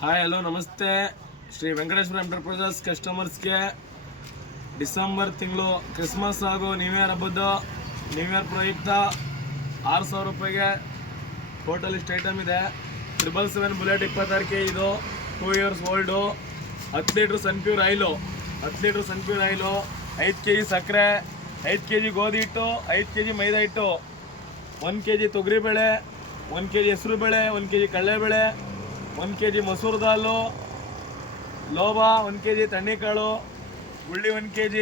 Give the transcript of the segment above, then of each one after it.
Hi hello ನಮಸ್ತೆ. Shri Venkateshwara enterprises ಕಸ್ಟಮರ್ಸ್ಗೆ December ತಿಂಗಳು Christmas ಹಾಗೂ ನ್ಯೂ ಇಯರ್ ಹಬ್ಬದ ನ್ಯೂ ಇಯರ್ ಪ್ರಯುಕ್ತ 6,000 ರೂಪಾಯಿಗೆ ಟೋಟಲ್ ಇಷ್ಟು ಐಟಮ್ ಇದೆ. 777 ಬುಲೆಟ್ 26 ಕೆ ಇದು 2 years old. 10 litre Sunpure oil, 10 litre Sunpure oil, 5 kg ಸಕ್ಕರೆ, 5 kg ಗೋಧಿ ಹಿಟ್ಟು, 5 kg ಮೈದಾ ಹಿಟ್ಟು, 1 kg ತೊಗರಿಬೇಳೆ, 1 kg ಹೆಸರು ಬೇಳೆ, 1 kg ಕಡಲೆಬೇಳೆ, 1 kg ಮಸೂರು ದಾಲು, ಲೋಬ 1 kg ತಣ್ಣಿಕಾಳು, ಉಳ್ಳಿ 1 kg,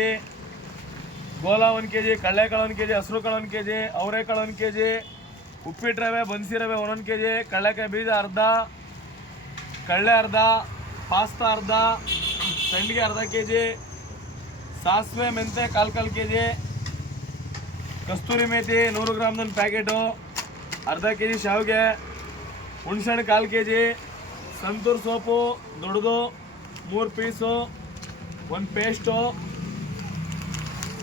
ಗೋಲಾ 1 kg, ಕಡಲೆಕಾಳು 1 kg, ಹಸಿರು ಕಾಳು 1 kg, ಅವರೆಕಾಳು 1 kg, ಉಪ್ಪಿಟ್ಟು ರವೆ, ಬನ್ಸಿ ರವೆ 1 kg, ಕಡಲೆಕಾಯಿ ಬೀಜ ಅರ್ಧ, ಕಡಲೆ ಅರ್ಧ, ಪಾಸ್ತಾ ಅರ್ಧ, ಸಂಡಿಗೆ ಅರ್ಧ kg, ಸಾಸಿವೆ ಮೆಂತೆ 1/4 kg, ಕಸ್ತೂರಿ ಮೇಥಿ 100 ಗ್ರಾಮ್ದೊಂದು ಪ್ಯಾಕೆಟು, ಅರ್ಧ kg ಶಾವಿಗೆ, ಹುಣ್ಸೆಹಣ್ಣು 1/4 kg, ಸಂತೂರ್ ಸೋಪು ದೊಡ್ಡದು 3 ಪೀಸು, 1 ಪೇಸ್ಟು,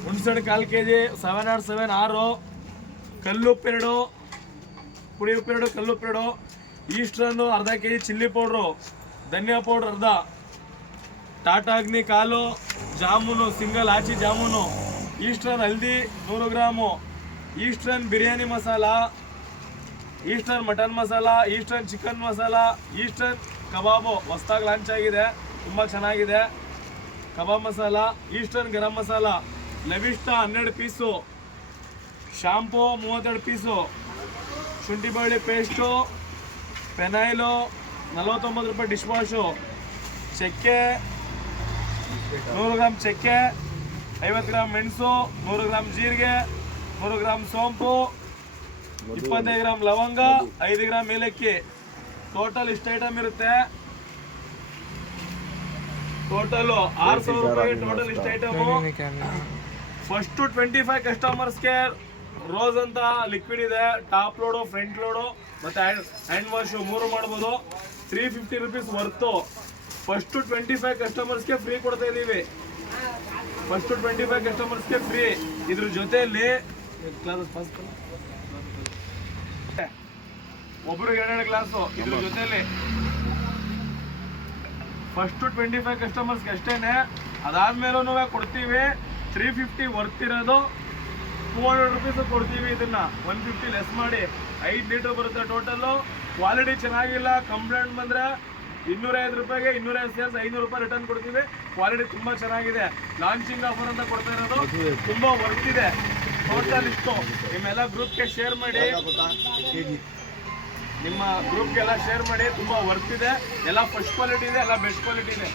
ಹುಣ್ಸೆಹಣ್ಣು 1/4 kg, 7R7 6, ಕಲ್ಲುಪ್ಪು 2, ಪುಡಿ ಉಪ್ಪು 2, ಕಲ್ಲುಪ್ಪು 2, ಈಸ್ಟ್ರನ್ನು ಅರ್ಧ kg, ಚಿಲ್ಲಿ ಪೌಡ್ರು, ಧನಿಯಾ ಪೌಡ್ರ್ ಅರ್ಧ, ಟಾಟಾ ಅಗ್ನಿ ಕಾಲು, ಜಾಮೂನು ಸಿಂಗಲ್ ಆಚಿ ಜಾಮೂನು, ಈಸ್ಟ್ರನ್ ಹಲ್ದಿ 100 gram, Eastern biryani masala, Eastern mutton masala, Eastern chicken masala, Eastern kebab ಹೊಸದಾಗಿ ಲಾಂಚ್ ಆಗಿದೆ, ತುಂಬ ಚೆನ್ನಾಗಿದೆ. ಕಬಾಬ್ ಮಸಾಲ, ಈಸ್ಟರ್ನ್ ಗರಂ ಮಸಾಲ, ಲವಿಷ್ಟ 12 ಪೀಸು, ಶಾಂಪೂ 32 ಪೀಸು, ಶುಂಠಿ ಬೆಳ್ಳುಳ್ಳಿ ಪೇಸ್ಟು, ಪೆನೈಲು 49 ರೂಪಾಯಿ ಡಿಶ್ ವಾಶು, ಚಕ್ಕೆ 100 ಗ್ರಾಮ್ ಚಕ್ಕೆ, 50 ಗ್ರಾಮ್ ಮೆಣಸು, 100 ಗ್ರಾಮ್ ಜೀರಿಗೆ, 100 ಗ್ರಾಮ್ ಸೋಂಪು, 25 ಗ್ರಾಮ್ ಲವಂಗ, 5 ಗ್ರಾಮ್ ಏಲಕ್ಕಿ. ಟೋಟಲ್ ಇಷ್ಟು ಐಟಮ್ ಇರುತ್ತೆ. ಟೋಟಲ್ 6,000 ರೂಪಾಯಿ. ಟೋಟಲ್ ಇಷ್ಟು ಐಟಮು. ಫಸ್ಟ್ 25 ಕಸ್ಟಮರ್ಸ್ಗೆ ರೋಸ್ ಅಂತ ಲಿಕ್ವಿಡ್ ಇದೆ, ಟಾಪ್ ಲೋಡು, ಫ್ರಂಟ್ ಲೋಡು ಮತ್ತೆ ಹ್ಯಾಂಡ್ ವಾಶು 3 ಮಾಡ್ಬೋದು. 350 ರೂಪೀಸ್ ವರ್ತು. ಫಸ್ಟ್ 25 ಕಸ್ಟಮರ್ಸ್ಗೆ ಫ್ರೀ ಕೊಡ್ತಾ ಇದೀವಿ. ಫಸ್ಟ್ 25 ಕಸ್ಟಮರ್ಸ್ಗೆ ಫ್ರೀ. ಇದ್ರ ಜೊತೆಯಲ್ಲಿ ಒಬ್ರಿಗೆ 2 ಗ್ಲಾಸು ಇದ್ರ ಜೊತೆಲಿ. ಫಸ್ಟ್ 25 ಕಸ್ಟಮರ್ಸ್ಗೆ ಅಷ್ಟೇನೆ. ಅದಾದ್ಮೇಲೂ ಕೊಡ್ತೀವಿ. 350 ವರ್ತ್ ಇರೋದು 200 ರೂಪೀಸ್ ಕೊಡ್ತೀವಿ. ಇದನ್ನ 150 ಲೆಸ್ ಮಾಡಿ 5 ಲೀಟರ್ ಬರುತ್ತೆ ಟೋಟಲ್ಲು. ಕ್ವಾಲಿಟಿ ಚೆನ್ನಾಗಿಲ್ಲ, ಕಂಪ್ಲೇಂಟ್ ಬಂದ್ರೆ 250 ರೂಪಾಯಿಗೆ 250 ಸೇಲ್ಸ್ 500 ರೂಪಾಯಿ ರಿಟರ್ನ್ ಕೊಡ್ತೀವಿ. ಕ್ವಾಲಿಟಿ ತುಂಬಾ ಚೆನ್ನಾಗಿದೆ. ಲಾಂಚಿಂಗ್ ಆಫರ್ ಅಂತ ಕೊಡ್ತಾ ಇರೋದು, ತುಂಬಾ ವರ್ತ್ ಇದೆ. ಟೋಟಲ್ ಇಷ್ಟು ನಿಮ್ಮೆಲ್ಲ ಗ್ರೂಪ್ಗೆ ಶೇರ್ ಮಾಡಿ, ನಿಮ್ಮ ಗ್ರೂಪ್ಗೆಲ್ಲ ಶೇರ್ ಮಾಡಿ. ತುಂಬ ವರ್ತ್ ಇದೆ, ಎಲ್ಲ ಫಸ್ಟ್ ಕ್ವಾಲಿಟಿ ಇದೆ, ಎಲ್ಲ ಬೆಸ್ಟ್ ಕ್ವಾಲಿಟಿ ಇದೆ.